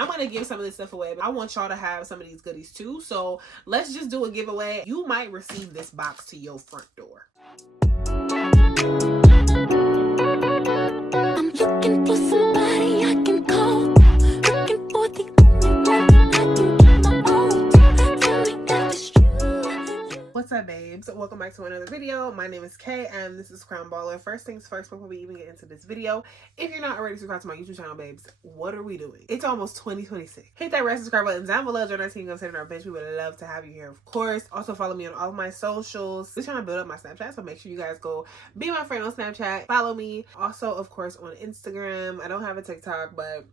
I'm going to give some of this stuff away, but I want y'all to have some of these goodies too. So let's just do a giveaway. You might receive this box to your front door. I'm looking for somebody I can call. Looking for the only one I can get my own. Tell me that it's true. What's up, babes? Welcome back to another video. My name is Kay and this is Crown Baller. First things first, before we even get into this video, if you're not already subscribed to my YouTube channel, babes, what are we doing? It's almost 2026. Hit that red subscribe button down below. Join our team. Go sit in our bench. We would love to have you here, of course. Also follow me on all of my socials. Just trying to build up my Snapchat, so make sure you guys go be my friend on Snapchat. Follow me. Also, of course, on Instagram. I don't have a TikTok, but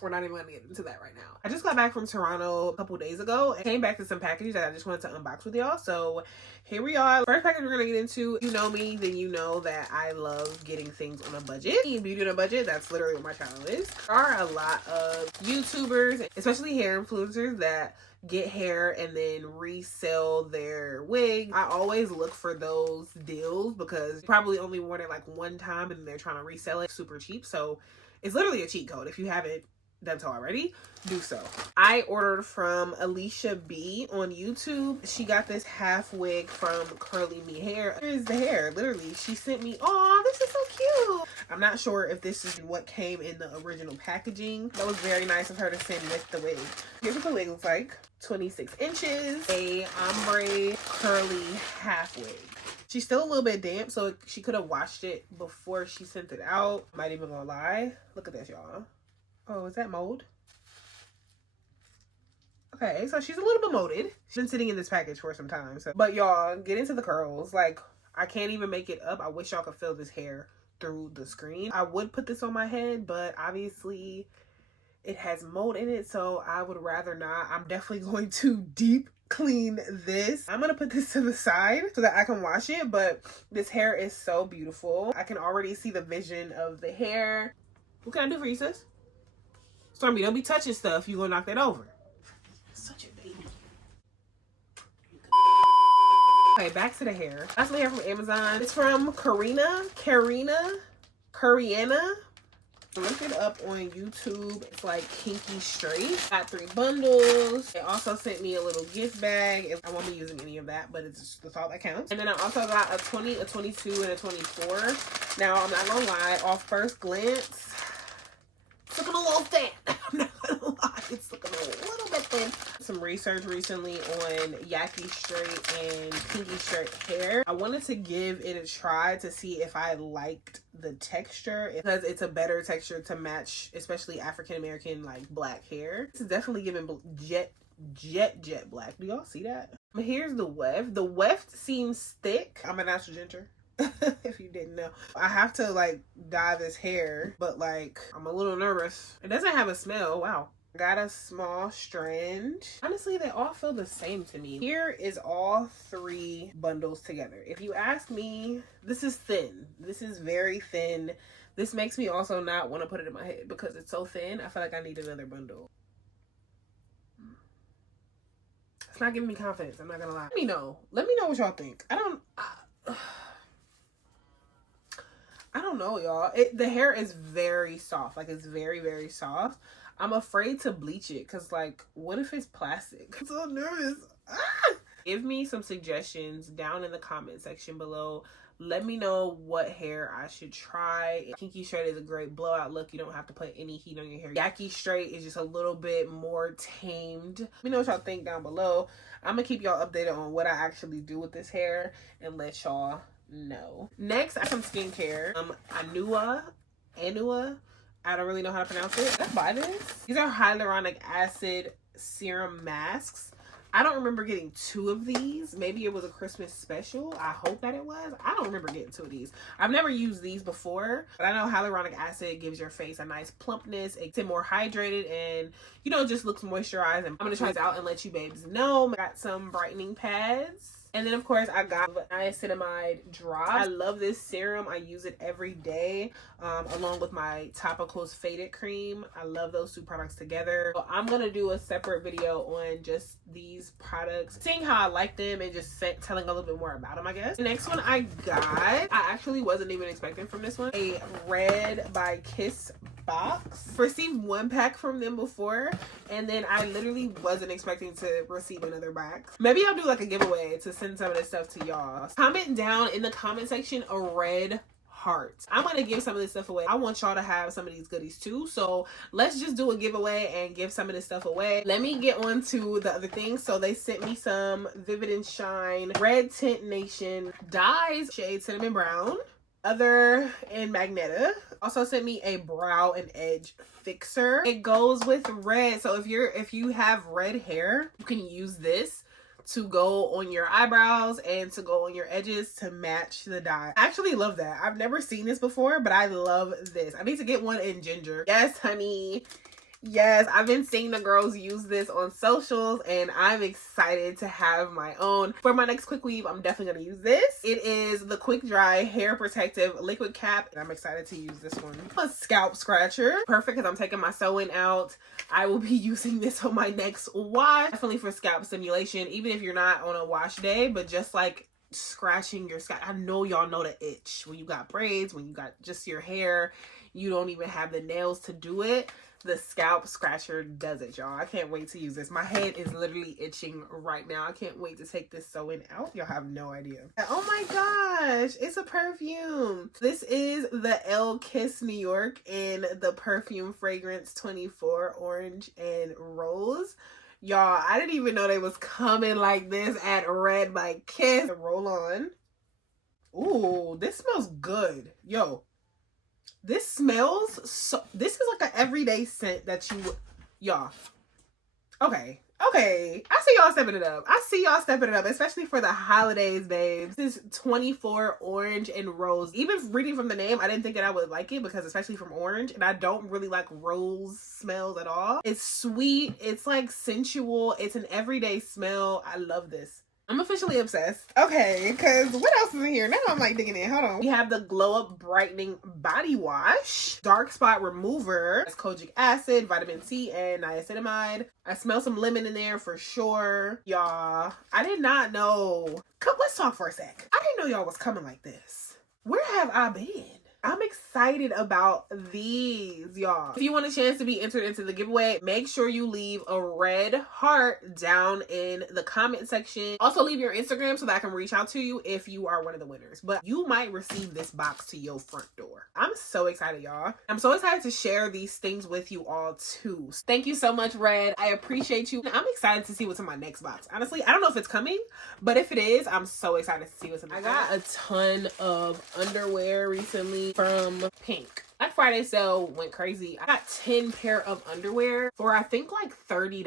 we're not even going to get into that right now. I just got back from Toronto a couple days ago and came back to some packages that I just wanted to unbox with y'all. So here we are. First package we're going to get into. You know me, then you know that I love getting things on a budget. Beauty on a budget, that's literally what my channel is. There are a lot of YouTubers, especially hair influencers, that get hair and then resell their wig. I always look for those deals because you probably only worn it like one time and they're trying to resell it super cheap. So it's literally a cheat code. If you haven't done so already, do so. I ordered from Alicia B on YouTube. She got this half wig from Curly Me Hair. Here's the hair. Literally, she sent me, oh, this is so cute. I'm not sure if this is what came in the original packaging. That was very nice of her to send with the wig. Here's what the wig looks like. 26 inches, a ombre curly half wig. She's still a little bit damp, so she could have washed it before she sent it out. Might even gonna lie. Look at this, y'all. Oh, is that mold? Okay, so she's a little bit molded. She's been sitting in this package for some time. So, but y'all, get into the curls. Like, I can't even make it up. I wish y'all could feel this hair through the screen. I would put this on my head, but obviously it has mold in it, so I would rather not. I'm definitely going to deep clean this. I'm gonna put this to the side so that I can wash it, but this hair is so beautiful. I can already see the vision of the hair. What can I do for you, sis? Stormy, don't be touching stuff. You're gonna knock that over. Such a baby. Okay, back to the hair. That's my hair from Amazon. It's from Karina. Look it up on YouTube. It's like Kinky Straight. Got 3 bundles. They also sent me a little gift bag. I won't be using any of that, but it's just the thought that counts. And then I also got a 20, a 22, and a 24. Now, I'm not gonna lie. Off first glance, it's looking a little thin. I'm not gonna lie. It's looking a little bit thin. Some research recently on Yaki Straight and Kinky Straight hair. I wanted to give it a try to see if I liked the texture, because it's a better texture to match, especially African American like black hair. This is definitely giving jet black. Do y'all see that? Here's the weft. The weft seems thick. I'm a natural ginger. If you didn't know, I have to like dye this hair, but like I'm a little nervous. It doesn't have a smell. Wow. Got a small strand. Honestly, they all feel the same to me. Here is all 3 bundles together. If you ask me, this is thin. This is very thin. This makes me also not want to put it in my head because it's so thin. I feel like I need another bundle. It's not giving me confidence. I'm not gonna lie. Let me know what y'all think. I don't know, y'all. The hair is very soft. Like, it's very, very soft. I'm afraid to bleach it because, like, what if it's plastic? I'm so nervous. Ah! Give me some suggestions down in the comment section below. Let me know what hair I should try. Kinky Straight is a great blowout look. You don't have to put any heat on your hair. Yaki Straight is just a little bit more tamed. Let me know what y'all think down below. I'm going to keep y'all updated on what I actually do with this hair and let y'all know. Next, I have some skincare. Anua. I don't really know how to pronounce it. Let's buy this. These are hyaluronic acid serum masks. I don't remember getting 2 of these. Maybe it was a Christmas special. I hope that it was. I don't remember getting 2 of these. I've never used these before, but I know hyaluronic acid gives your face a nice plumpness. It's more hydrated and, you know, just looks moisturized. And I'm going to try this out and let you babes know. I got some brightening pads. And then, of course, I got niacinamide drops. I love this serum. I use it every day, along with my Topicals Faded Cream. I love those 2 products together. So I'm going to do a separate video on just these products, seeing how I like them and just telling a little bit more about them, I guess. The next one I got, I actually wasn't even expecting from this one. A Red by Kiss box. Received one pack from them before, and then I literally wasn't expecting to receive another box. Maybe I'll do like a giveaway to send some of this stuff to y'all. Comment down in the comment section a red heart. I'm gonna give some of this stuff away. I want y'all to have some of these goodies too, so let's just do a giveaway and give some of this stuff away. Let me get on to the other things. So they sent me some Vivid and Shine Red Tint Nation dyes, shade Cinnamon Brown, other and Magneta. Also sent me a brow and edge fixer. It goes with red, so if you have red hair, you can use this to go on your eyebrows and to go on your edges to match the dye. I actually love that. I've never seen this before, but I love this. I need to get one in ginger. Yes, honey. Yes, I've been seeing the girls use this on socials, and I'm excited to have my own. For my next quick weave, I'm definitely going to use this. It is the Quick Dry Hair Protective Liquid Cap, and I'm excited to use this one. A scalp scratcher. Perfect because I'm taking my sewing out. I will be using this on my next wash. Definitely for scalp stimulation, even if you're not on a wash day, but just like scratching your scalp. I know y'all know the itch when you got braids, when you got just your hair, you don't even have the nails to do it. The scalp scratcher does it, y'all. I can't wait to use this. My head is literally itching right now. I can't wait to take this sewing out. Y'all have no idea. Oh my gosh, it's a perfume. This is the Kiss New York in the perfume fragrance 24 orange and rose. Y'all, I didn't even know they was coming like this at Red by Kiss. Roll on. Ooh, this smells good. Yo. This smells so, this is like an everyday scent that y'all. Okay. I see y'all stepping it up. Especially for the holidays, babes. This is 24 orange and rose. Even reading from the name, I didn't think that I would like it because especially from orange, and I don't really like rose smells at all. It's sweet. It's like sensual. It's an everyday smell. I love this. I'm officially obsessed. Okay, because what else is in here? Now I'm like digging in. Hold on. We have the Glow Up Brightening Body Wash. Dark Spot Remover. It's kojic acid, vitamin C, and niacinamide. I smell some lemon in there for sure. Y'all, I did not know. Let's talk for a sec. I didn't know y'all was coming like this. Where have I been? I'm excited about these, y'all. If you want a chance to be entered into the giveaway, make sure you leave a red heart down in the comment section. Also leave your Instagram so that I can reach out to you if you are one of the winners. But you might receive this box to your front door. I'm so excited, y'all. I'm so excited to share these things with you all too. Thank you so much, Red. I appreciate you. I'm excited to see what's in my next box. Honestly, I don't know if it's coming, but if it is, I'm so excited to see what's in. I got a ton of underwear recently from Pink. Black Friday sale went crazy. I got 10 pair of underwear for I think like $30.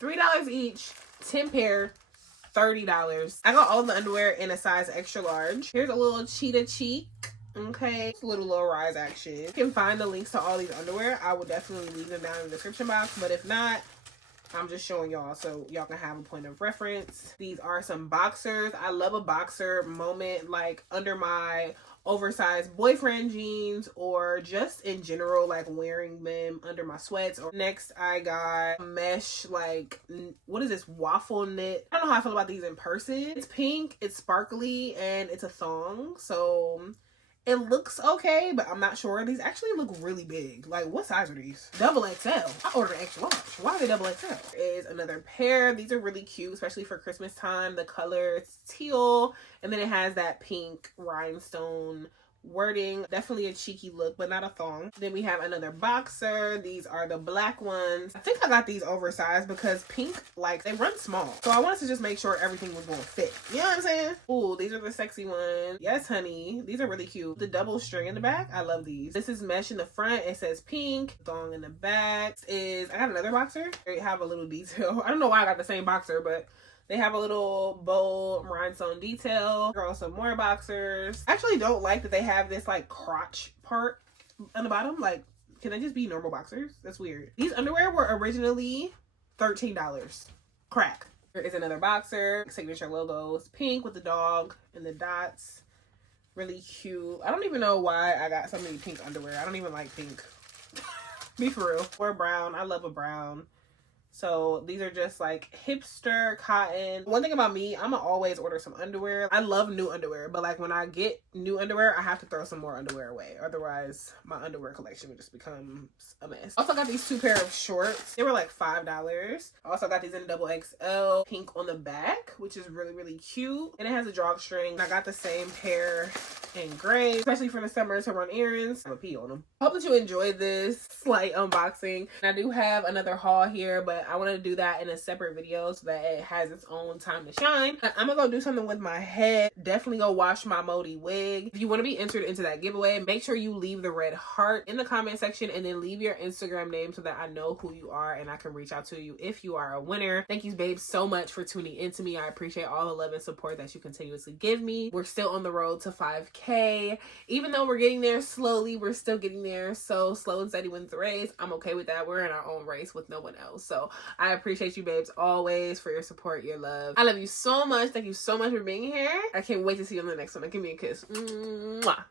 $3 each, 10 pair, $30. I got all the underwear in a size extra large. Here's a little cheetah cheek. Okay, it's a little rise action. You can find the links to all these underwear. I will definitely leave them down in the description box, but if not, I'm just showing y'all so y'all can have a point of reference. These are some boxers. I love a boxer moment, like under my oversized boyfriend jeans or just in general, like wearing them under my sweats. Or next I got mesh, like, what is this, waffle knit. I don't know how I feel about these in person. It's pink, it's sparkly, and it's a thong, so it looks okay, but I'm not sure. These actually look really big. Like, what size are these? Double XL. I ordered an extra large. Why are they double XL? There is another pair. These are really cute, especially for Christmas time. The color is teal, and then it has that pink rhinestone wording. Definitely a cheeky look, but not a thong. Then we have another boxer. These are the black ones. I think I got these oversized because Pink, like, they run small, so I wanted to just make sure everything was going to fit. You know what I'm saying? Ooh, these are the sexy ones. Yes, honey. These are really cute. The double string in the back, I love these. This is mesh in the front. It says pink. Thong in the back. I got another boxer. They have a little detail. I don't know why I got the same boxer, but they have a little bow rhinestone detail. Girl, some more boxers. I actually don't like that they have this like crotch part on the bottom. Like, can they just be normal boxers? That's weird. These underwear were originally $13. Crack. There is another boxer. Signature logos. Pink with the dog and the dots. Really cute. I don't even know why I got so many pink underwear. I don't even like pink. Be for real. Or brown. I love a brown. So these are just like hipster cotton. One thing about me, I'm gonna always order some underwear. I love new underwear, but like when I get new underwear, I have to throw some more underwear away. Otherwise, my underwear collection would just become a mess. Also got these 2 pair of shorts. They were like $5. Also got these in double XL, pink on the back, which is really, really cute. And it has a drawstring. I got the same pair in gray, especially for the summer to run errands. I'm gonna pee on them. I hope that you enjoyed this slight unboxing. I do have another haul here, but I want to do that in a separate video so that it has its own time to shine. I'm gonna go do something with my head. Definitely go wash my Modi wig. If you want to be entered into that giveaway, make sure you leave the red heart in the comment section and then leave your Instagram name so that I know who you are and I can reach out to you if you are a winner. Thank you, babes, so much for tuning into me. I appreciate all the love and support that you continuously give me. We're still on the road to 5K. Even though we're getting there slowly, we're still getting there. So slow and steady wins the race. I'm okay with that. We're in our own race with no one else. So I appreciate you, babes, always for your support, your love. I love you so much. Thank you so much for being here. I can't wait to see you on the next one. Give me a kiss. Mwah.